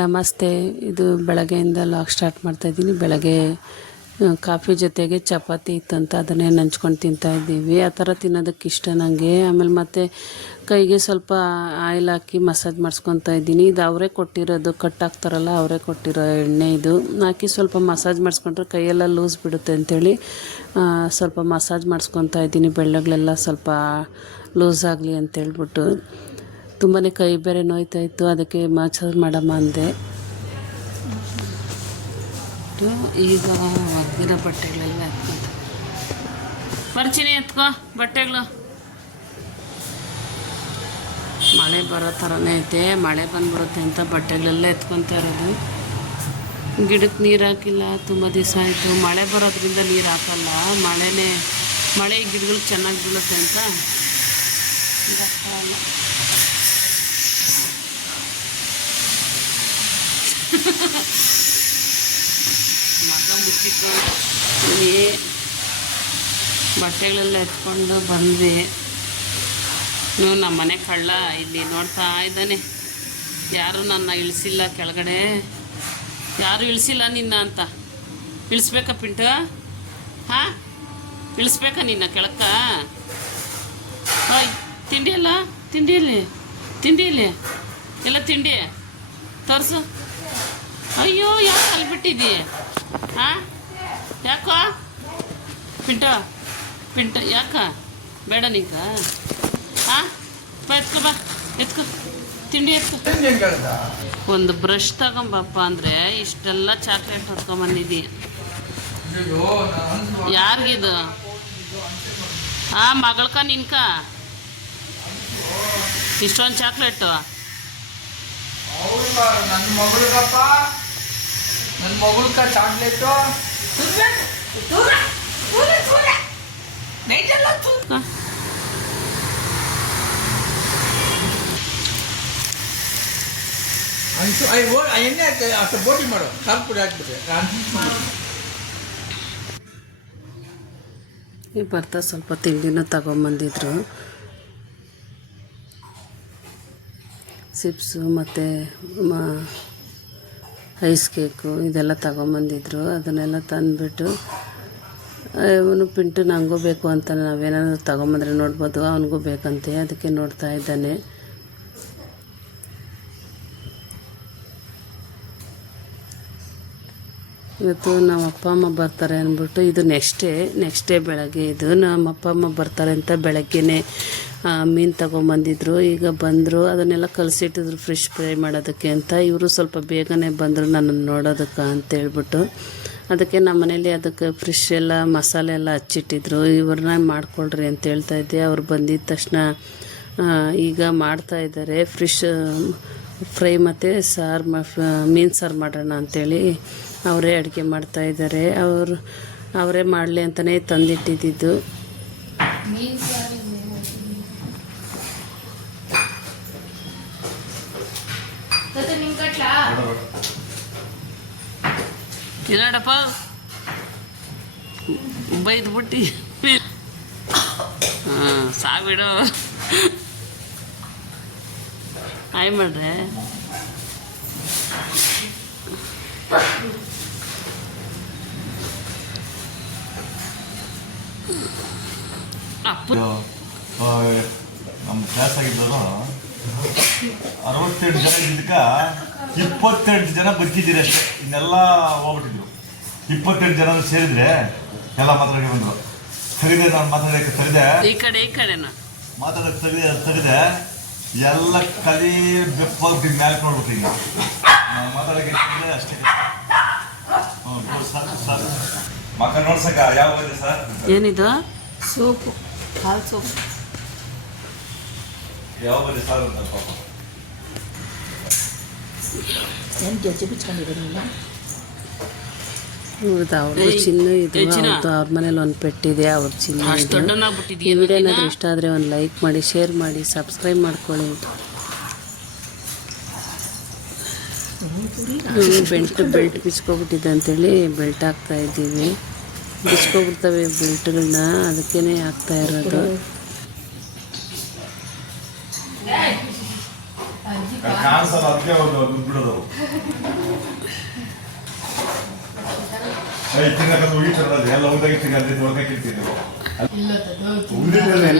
ನಮಸ್ತೆ. ಇದು ಬೆಳಗ್ಗೆಯಿಂದ ಲಾಗ್ ಸ್ಟಾರ್ಟ್ ಮಾಡ್ತಾ ಇದ್ದೀನಿ. ಬೆಳಗ್ಗೆ ಕಾಫಿ ಜೊತೆಗೆ ಚಪಾತಿ ಇತ್ತಂತ ಅದನ್ನೇ ನಂಚ್ಕೊಂಡು ತಿಂತಾ ಇದ್ದೀವಿ. ಆ ಥರ ತಿನ್ನೋದಕ್ಕೆ ಇಷ್ಟ ನನಗೆ ಆಮೇಲೆ ಮತ್ತೆ ಕೈಗೆ ಸ್ವಲ್ಪ ಆಯಿಲ್ ಹಾಕಿ ಮಸಾಜ್ ಮಾಡಿಸ್ಕೊತಾ ಇದ್ದೀನಿ. ಇದು ಅವರೇ ಕೊಟ್ಟಿರೋದು. ಕಟ್ ಹಾಕ್ತಾರಲ್ಲ ಅವರೇ ಕೊಟ್ಟಿರೋ ಎಣ್ಣೆ ಇದು. ಹಾಕಿ ಸ್ವಲ್ಪ ಮಸಾಜ್ ಮಾಡಿಸ್ಕೊಂಡ್ರೆ ಕೈಯೆಲ್ಲ ಲೂಸ್ ಬಿಡುತ್ತೆ ಅಂಥೇಳಿ ಸ್ವಲ್ಪ ಮಸಾಜ್ ಮಾಡಿಸ್ಕೊತಾ ಇದ್ದೀನಿ. ಬೆಳ್ಳಗಳೆಲ್ಲ ಸ್ವಲ್ಪ ಲೂಸ್ ಆಗಲಿ ಅಂತೇಳ್ಬಿಟ್ಟು. ತುಂಬಾ ಕೈ ಬೇರೆ ನೋಯ್ತಾ ಇತ್ತು ಅದಕ್ಕೆ ಮಾಚರ್ ಮಾಡಮ್ಮ ಅಂದೆ. ಈಗ ಒಗ್ದಿರೋ ಬಟ್ಟೆಗಳೆಲ್ಲ ಎತ್ಕೊಂತ ಬರ್ತೀನಿ ಎತ್ಕೋ ಬಟ್ಟೆಗಳು. ಮಳೆ ಬರೋ ಥರನೇ ಐತೆ, ಮಳೆ ಬಂದ್ಬಿಡುತ್ತೆ ಅಂತ ಬಟ್ಟೆಗಳೆಲ್ಲ ಎತ್ಕೊತಾ ಇರೋದು. ಗಿಡಕ್ಕೆ ನೀರು ಹಾಕಿಲ್ಲ, ತುಂಬ ದಿವಸ ಆಯಿತು. ಮಳೆ ಬರೋದ್ರಿಂದ ನೀರು ಹಾಕಲ್ಲ, ಮಳೆನೇ, ಮಳೆ ಗಿಡಗಳು ಚೆನ್ನಾಗಿ ಬೀಳುತ್ತೆ ಅಂತ. ಇದು ಬಟ್ಟೆಗಳೆಲ್ಲ ಎತ್ಕೊಂಡು ಬಂದ್ವಿ ನೀವು ನಮ್ಮ ಮನೆ ಕಳ್ಳ ಇಲ್ಲಿ ನೋಡ್ತಾ ಇದ್ದಾನೆ. ಯಾರು ನನ್ನ ಇಳಿಸಿಲ್ಲ ಕೆಳಗಡೆ. ಯಾರು ಇಳಿಸಿಲ್ಲ ನಿನ್ನ ಅಂತ. ಇಳಿಸ್ಬೇಕಾ ಪಿಂಟ? ಹಾಂ? ಇಳಿಸ್ಬೇಕಾ ನಿನ್ನ ಕೆಳಕ್ಕ? ಹಾಯ್ ತಿಂಡಿ ಅಲ್ಲ ತಿಂಡಿ ಇಲ್ಲಿ ತಿಂಡಿ ಇಲ್ಲಿ ಎಲ್ಲ ತಿಂಡಿ? ತೋರಿಸು. ಅಯ್ಯೋ, ಯಾಕೆ ಅಲ್ಲಿ ಹಾ ಯಾಕೋ? ಪಿಂಟ ಪಿಂಟ, ಯಾಕ? ಬೇಡ ನಿಂಕ ಹಾಂ ಬಾ, ಎತ್ಕೊ ಬಾ, ಎತ್ಕೊ. ತಿಂಡಿ ಎತ್ಕೊ. ಒಂದು ಬ್ರಷ್ ತಗೊಂಬಪ್ಪ ಅಂದರೆ ಇಷ್ಟೆಲ್ಲ ಚಾಕ್ಲೇಟ್ ಹೊತ್ಕೊಂಬಂದಿದ್ದೀಯ ಯಾರಿಗಿದು? ಆ ಮಗಳ್ಕ ನಿನ್ಕ? ಇಷ್ಟೊಂದು ಚಾಕ್ಲೇಟು. ನನ್ನ ಮಗಳಿಗಪ್ಪ. ನನ್ನ ಮಗಳ್ಕ ಚಾಕ್ಲೇಟು ಅನ್ಸು ಐ ಓ ಎಣ್ಣೆ ಹಾಕಿ ಅಷ್ಟು ಬೋಟಿ ಮಾಡು. ಖಾರ ಪುಡಿ ಹಾಕ್ಬಿಟ್ರೆ. ಈ ಬರ್ತಾ ಸ್ವಲ್ಪ ತಿಂಡಿನೂ ತಗೊಂಬಂದಿದ್ರು. ಸಿಪ್ಸು ಮತ್ತು ಮ ಐಸ್ ಕೇಕು ಇದೆಲ್ಲ ತಗೊಂಬಂದಿದ್ರು. ಅದನ್ನೆಲ್ಲ ತಂದುಬಿಟ್ಟು ಇವನು ಪಿಂಟು ನನಗೂ ಬೇಕು ಅಂತ ನಾವೇನಾದ್ರು ತಗೊಂಬಂದ್ರೆ ನೋಡ್ಬೋದು, ಅವನಿಗೂ ಬೇಕಂತೆ. ಅದಕ್ಕೆ ನೋಡ್ತಾ ಇದ್ದಾನೆ. ಇವತ್ತು ನಮ್ಮ ಅಪ್ಪ, ಅಮ್ಮ ಬರ್ತಾರೆ ಅಂದ್ಬಿಟ್ಟು, ಇದು ನೆಕ್ಸ್ಟ್ ಡೇ ನೆಕ್ಸ್ಟ್ ಡೇ ಬೆಳಗ್ಗೆ. ಇದು ನಮ್ಮ ಅಪ್ಪ, ಅಮ್ಮ ಬರ್ತಾರೆ ಅಂತ ಬೆಳಗ್ಗೆನೆ. ಮೀನು ತಗೊಂಬಂದಿದ್ರು. ಈಗ ಬಂದರು. ಅದನ್ನೆಲ್ಲ ಕಲಸಿಟ್ಟಿದ್ರು ಫ್ರೆಶ್ ಫ್ರೈ ಮಾಡೋದಕ್ಕೆ ಅಂತ. ಇವರು ಸ್ವಲ್ಪ ಬೇಗನೆ ಬಂದರು ನನ್ನನ್ನು ನೋಡೋದಕ್ಕೆ ಅಂತ ಹೇಳ್ಬಿಟ್ಟು. ಅದಕ್ಕೆ ನಮ್ಮ ಮನೇಲಿ ಅದಕ್ಕೆ ಫ್ರಿಶ್ ಎಲ್ಲ ಮಸಾಲೆ ಎಲ್ಲ ಹಚ್ಚಿಟ್ಟಿದ್ರು. ಇವ್ರನ್ನ ಮಾಡ್ಕೊಳ್ರಿ ಅಂತ ಹೇಳ್ತಾ ಇದ್ದೆ. ಅವ್ರು ಬಂದಿದ್ದ ತಕ್ಷಣ ಈಗ ಮಾಡ್ತಾ ಇದ್ದಾರೆ ಫ್ರಿಶ್ ಫ್ರೈ ಮತ್ತು ಸಾರು ಮ ಮೀನು ಸಾರು ಮಾಡೋಣ ಅಂಥೇಳಿ ಅವರೇ ಅಡುಗೆ ಮಾಡ್ತಾ ಇದ್ದಾರೆ ಅವರು, ಅವರೇ ಮಾಡಲಿ ಅಂತಲೇ ತಂದಿಟ್ಟಿದ್ದು. ಇಲ್ಲಡಪ್ಪ. ಬೈದ್ಬಿಟ್ಟು. ಹಾಂ ಸಾವಿಡು ಆಯ್ ಮಾಡ್ರೆ. ನಮ್ಮ ಕ್ಲಾಸ್ ಆಗಿದ್ದವರು ಅರವತ್ತೆಂಟು ಜನ ಇದ್ದಕ್ಕ ಇಪ್ಪತ್ತೆಂಟು ಜನ ಬದುಕಿದ್ದೀರಿ ಅಷ್ಟೇ. ಇನ್ನೆಲ್ಲ ಹೋಗ್ಬಿಟ್ಟಿದ್ರು. ಇಪ್ಪತ್ತೆಂಟು ಜನ ಸೇರಿದ್ರೆ ಎಲ್ಲ ಮಾತಾಡಕ್ಕೆ ಬಂದರು. ತೆಗೆದೆ ನಾನು ಮಾತಾಡೋಕ್ಕೆ ತೆಗೆದೆ. ಈ ಕಡೆ ಈ ಕಡೆನಾ? ಮಾತಾಡೋಕ್ಕೆ ತೆಗೆದೆ ತೆಗೆದೆ. ಎಲ್ಲ ಕಲಿ ಬೆಪ್ಪಾಗಿ ಮ್ಯಾಲೆ ನೋಡ್ಬಿಟ್ಟು ಈಗ. ನಾನು ಮಾತಾಡೋಕ್ಕೆ ತೆಗೆದೆ ಅಷ್ಟೇ ಹ್ಞೂ ಸರ್ ಸರ್ ಮಕ್ಕ ನೋಡ್ಸಕ್ಕ ಯಾವ ಬಂದಿದೆ ಸರ್? ಏನಿದು? ಸೂಪ್. ಹಾಲು ಸೂಪ್. ಯಾವ ಬಂದಿದೆ ಸರ್ ಅಂತ ಪಾಪ. ಹೌದು ಅವ್ರದ್ದು ಏಯ್, ಚಿನ್ನ ಇದು ಅವ್ರ ಮನೇಲಿ ಒಂದು ಪೆಟ್ಟಿದೆ ಅವ್ರ ಚಿನ್ನ ಅಷ್ಟು ಇದು. ದೊಡ್ಡನಾಗ್ಬಿಟ್ಟಿದ್ಯಾ ಈ ವಿಡಿಯೋ ಏನಾದರೂ ಇಷ್ಟ ಆದರೆ ಒಂದು ಲೈಕ್ ಮಾಡಿ ಶೇರ್ ಮಾಡಿ ಸಬ್ಸ್ಕ್ರೈಬ್ ಮಾಡ್ಕೊಳ್ಳಿ ಬೆಲ್ಟ್ ಬೆಲ್ಟ್ ಬಿಚ್ಕೊಬಿಟ್ಟಿದೆ ಅಂತೇಳಿ ಬೆಲ್ಟ್ ಹಾಕ್ತಾ ಇದ್ದೀವಿ. ಬಿಚ್ಕೊಬಿಡ್ತವೆ ಬೆಲ್ಟ್ಗಳನ್ನ ಅದಕ್ಕೇನೆ ಹಾಕ್ತಾ ಇರೋದು.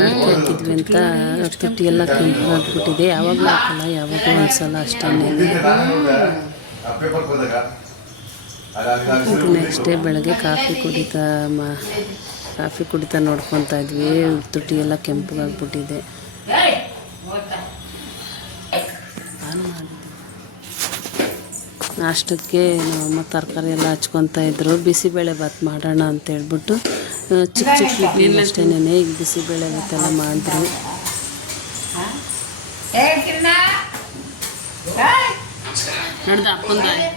ಹಾಕಿದ್ವಿ ಅಂತ ತುಟ್ಟಿ ಎಲ್ಲ ಕೆಂಪಾಗ್ಬಿಟ್ಟಿದೆ ಯಾವಾಗಲೂ ಹಾಕಲ್ಲ ಯಾವಾಗಲೂ ಒಂದ್ಸಲ ಅಷ್ಟೇ. ಹೋದಾಗ ನೆಕ್ಸ್ಟ್ ಡೇ ಬೆಳಗ್ಗೆ ಕಾಫಿ ಕುಡಿತಾ ಮಾ ಕಾಫಿ ಕುಡಿತಾ ನೋಡ್ಕೊತಾ ಇದ್ವಿ. ತುಟಿ ಎಲ್ಲ ಕೆಂಪಗಾಗ್ಬಿಟ್ಟಿದೆ. ನಾಷ್ಟಕ್ಕೆ ನಮ್ಮಮ್ಮ ತರಕಾರಿ ಎಲ್ಲ ಹಚ್ಕೊತಾ ಇದ್ರು. ಬಿಸಿಬೇಳೆ ಭಾತ್ ಮಾಡೋಣ ಅಂತ ಹೇಳ್ಬಿಟ್ಟು ಚಿಕ್ಕ ಚಿಕ್ಕ ಇಡ್ಲಿ ಅಷ್ಟೇನೆ ಈಗ ಬಿಸಿಬೇಳೆ ಭಾತೆಲ್ಲ ಮಾಡಿದ್ರು. ನಡ್ದ ಅಪ್ಪಂದ ಅಲ್ಲಿ.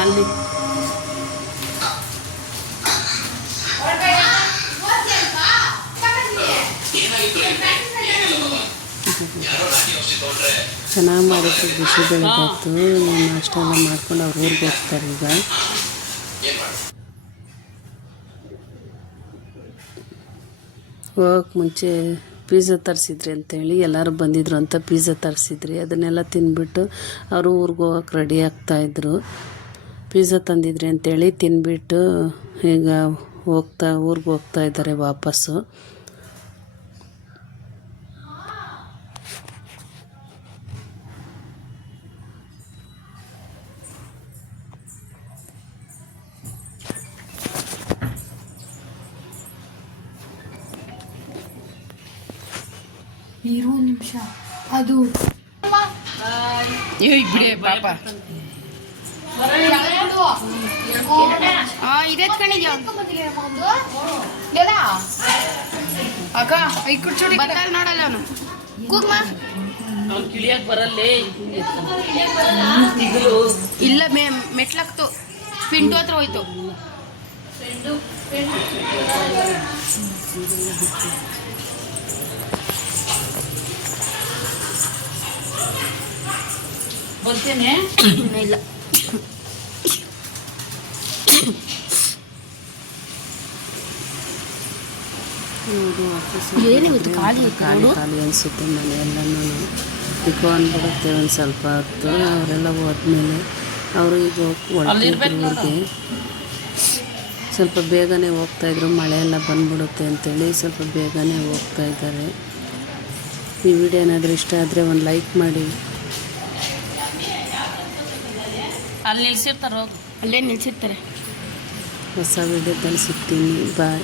ಅಲ್ಲಿ. ಚೆನ್ನಾಗಿ ಮಾಡಿದ್ರು ಬಿಸಿಬೇಳೆ ಭಾತು ನಾಷ್ಟ ಎಲ್ಲ ಮಾಡ್ಕೊಂಡು ಅವ್ರು ಊರಿಗೆ ಹೋಗ್ತಾರೆ ಈಗ. ಹೋಗಕ್ಕೆ ಮುಂಚೆ ಪಿಜ್ಜಾ ತರಿಸಿದ್ರಿ ಅಂತೇಳಿ ಎಲ್ಲರೂ ಬಂದಿದ್ರು ಅಂತ ಪಿಜ್ಜಾ ತರಿಸಿದ್ರಿ. ಅದನ್ನೆಲ್ಲ ತಿಂದ್ಬಿಟ್ಟು ಅವರು ಊರಿಗೆ ಹೋಗಕ್ಕೆ ರೆಡಿ ಆಗ್ತಾಯಿದ್ರು ಪಿಜ್ಜಾ ತಂದಿದ್ರಿ ಅಂತೇಳಿ ತಿನ್ಬಿಟ್ಟು ಈಗ ಹೋಗ್ತಾ, ಊರಿಗೆ ಹೋಗ್ತಾ ಇದ್ದಾರೆ ವಾಪಸ್ಸು. ಇರು ನಿಮಿಷ. ಅದು. ಬಿಡಿ, ಪಾಪ. ಅಕ್ಕ ಐ ನೋಡಲ್ಲ ಅವನು. ಕಿಳಿಯಕ್ಕೆ ಇಲ್ಲ, ಮೇ ಮೆಟ್ಲಕ್ತು ಪಿಂಟು ಹತ್ರ ಹೋಯ್ತು. ಬರ್ತೇನೆ. ಇಲ್ಲ. ಏನಿವತ್ತು ಖಾಲಿ ಐತೆ ಖಾಲಿ ನೋಡು. ಖಾಲಿ ಅನಿಸುತ್ತೆ ಮನೆಯೆಲ್ಲನೂ. ಅಂದ್ಬಿಡುತ್ತೆ ಒಂದು ಸ್ವಲ್ಪ ಹೊತ್ತು ಅವರೆಲ್ಲ ಹೋದ್ಮೇಲೆ ಅವರು ಈಗ ಊರಿಗೆ ಸ್ವಲ್ಪ ಬೇಗನೆ ಹೋಗ್ತಾಯಿದ್ರು ಮಳೆ ಎಲ್ಲ ಬಂದ್ಬಿಡುತ್ತೆ ಅಂತೇಳಿ ಸ್ವಲ್ಪ ಬೇಗನೆ ಹೋಗ್ತಾ ಇದ್ದಾರೆ. ಈ ವಿಡಿಯೋ ಏನಾದರೂ ಇಷ್ಟ ಆದರೆ ಒಂದು ಲೈಕ್ ಮಾಡಿ. ಅಲ್ಲಿ ನಿಲ್ಸಿರ್ತಾರೆ ಹೋಗು. ಅಲ್ಲೇ ನಿಲ್ಸಿರ್ತಾರೆ. ಹೊಸ ವಿಡಿಯೋದಲ್ಲಿ ಸಿಗ್ತೀನಿ ಬಾಯ್